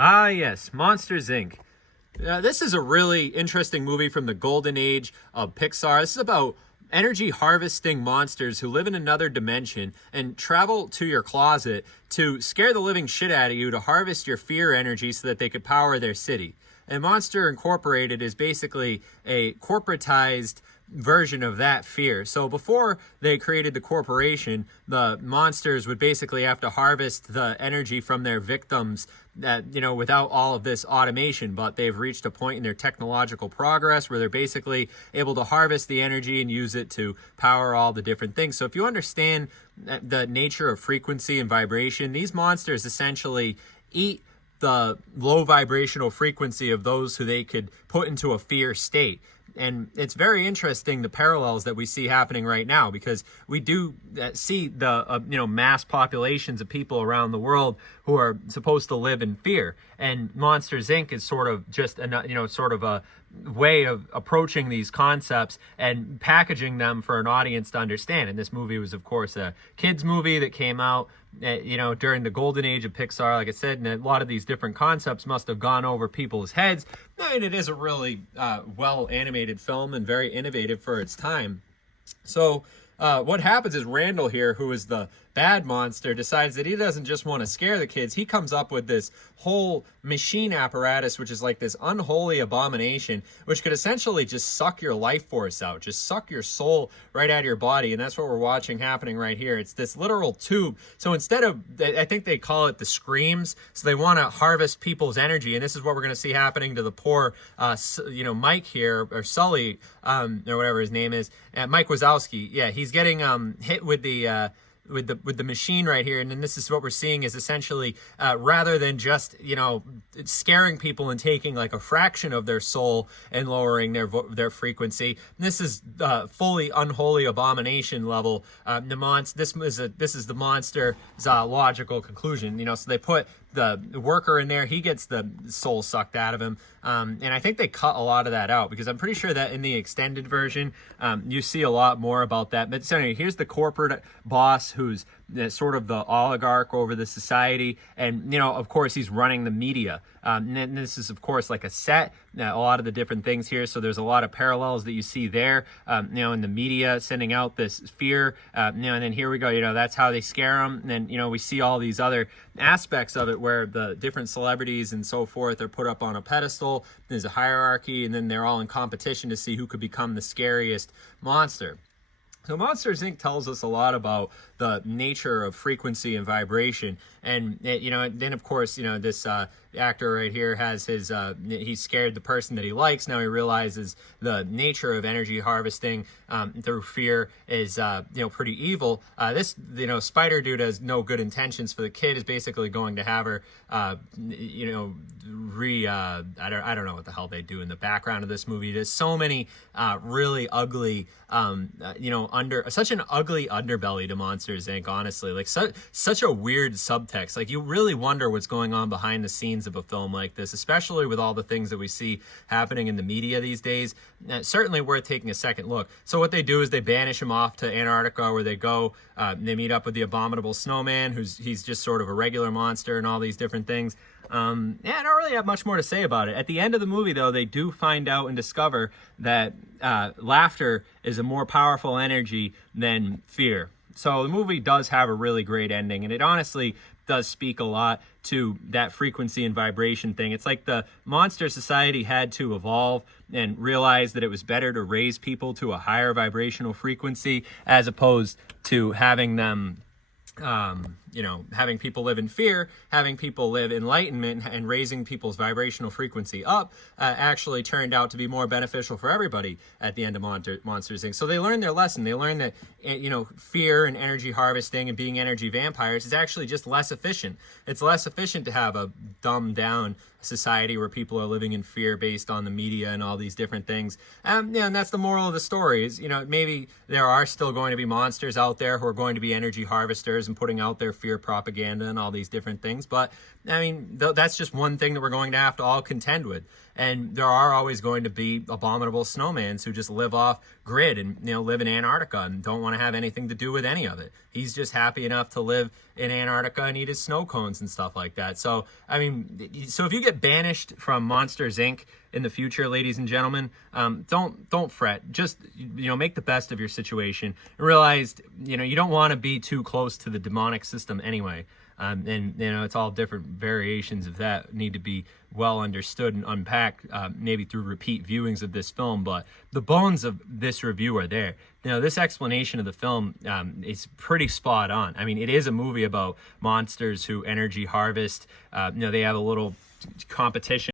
Ah, yes, Monsters, Inc. This is a really interesting movie from the golden age of Pixar. This is about energy harvesting monsters who live in another dimension and travel to your closet to scare the living shit out of you to harvest your fear energy so that they could power their city. And Monster Incorporated is basically a corporatized version of that fear. So before they created the corporation, the monsters would basically have to harvest the energy from their victims that, without all of this automation. But they've reached a point in their technological progress where they're basically able to harvest the energy and use it to power all the different things. So if you understand the nature of frequency and vibration, these monsters essentially eat the low vibrational frequency of those who they could put into a fear state. And it's very interesting, the parallels that we see happening right now, because we do see the mass populations of people around the world who are supposed to live in fear. And Monsters Inc. is sort of just a way of approaching these concepts and packaging them for an audience to understand. And this movie was, of course, a kids movie that came out during the golden age of Pixar, like I said, and a lot of these different concepts must have gone over people's heads. And it is a really well animated film and very innovative for its time. So what happens is Randall here, who is the bad monster, decides that he doesn't just want to scare the kids. He comes up with this whole machine apparatus, which is like this unholy abomination, which could essentially just suck your life force out, just suck your soul right out of your body. And that's what we're watching happening right here. It's this literal tube. So instead of, I think they call it the screams. So they want to harvest people's energy. And this is what we're going to see happening to the poor, Mike here, or Sully, or whatever his name is, Mike Wazowski. Yeah, he's getting hit with the machine right here. And then this is what we're seeing is essentially rather than just scaring people and taking like a fraction of their soul and lowering their frequency, this is fully unholy abomination level. This is the monster's logical conclusion. So they put the worker in there, he gets the soul sucked out of him, and I think they cut a lot of that out, because I'm pretty sure that in the extended version you see a lot more about that. But so anyway, here's the corporate boss who's sort of the oligarch over the society, and of course he's running the media, and this is of course like a set, a lot of the different things here, so there's a lot of parallels that you see there, in the media sending out this fear, and then here we go, that's how they scare them. And then we see all these other aspects of it where the different celebrities and so forth are put up on a pedestal. There's a hierarchy, and then they're all in competition to see who could become the scariest monster. So Monsters, Inc. tells us a lot about the nature of frequency and vibration. And, then, of course, this actor right here has his, he scared the person that he likes. Now he realizes the nature of energy harvesting through fear is, pretty evil. This, spider dude has no good intentions for the kid, is basically going to have her, I don't know what the hell they do in the background of this movie. There's so many really ugly, such an ugly underbelly to Monsters, Inc., honestly. Like, such a weird subtext. Like, you really wonder what's going on behind the scenes of a film like this, especially with all the things that we see happening in the media these days. Certainly worth taking a second look. So what they do is they banish him off to Antarctica, where they go, they meet up with the abominable snowman, he's just sort of a regular monster and all these different things. I don't really have much more to say about it. At the end of the movie, though, they do find out and discover that laughter is a more powerful energy than fear. So the movie does have a really great ending, and it honestly does speak a lot to that frequency and vibration thing. It's like the monster society had to evolve and realize that it was better to raise people to a higher vibrational frequency as opposed to having them having people live in fear, having people live enlightenment, and raising people's vibrational frequency up actually turned out to be more beneficial for everybody at the end of Monsters, Inc. So they learned their lesson. They learned that, fear and energy harvesting and being energy vampires is actually just less efficient. It's less efficient to have a dumbed down society where people are living in fear based on the media and all these different things. And that's the moral of the story is, maybe there are still going to be monsters out there who are going to be energy harvesters and putting out their fear propaganda and all these different things. But I mean, that's just one thing that we're going to have to all contend with. And there are always going to be abominable snowmans who just live off grid and, you know, live in Antarctica and don't want to have anything to do with any of it. He's just happy enough to live in Antarctica and eat his snow cones and stuff like that. So, I mean, so if you get banished from Monsters, Inc. in the future, ladies and gentlemen, don't fret. Just, you know, make the best of your situation and realize, you know, you don't want to be too close to the demonic system anyway. And, you know, it's all different variations of that need to be well understood and unpacked, maybe through repeat viewings of this film. But the bones of this review are there. You know, this explanation of the film is pretty spot on. I mean, it is a movie about monsters who energy harvest. You know, they have a little competition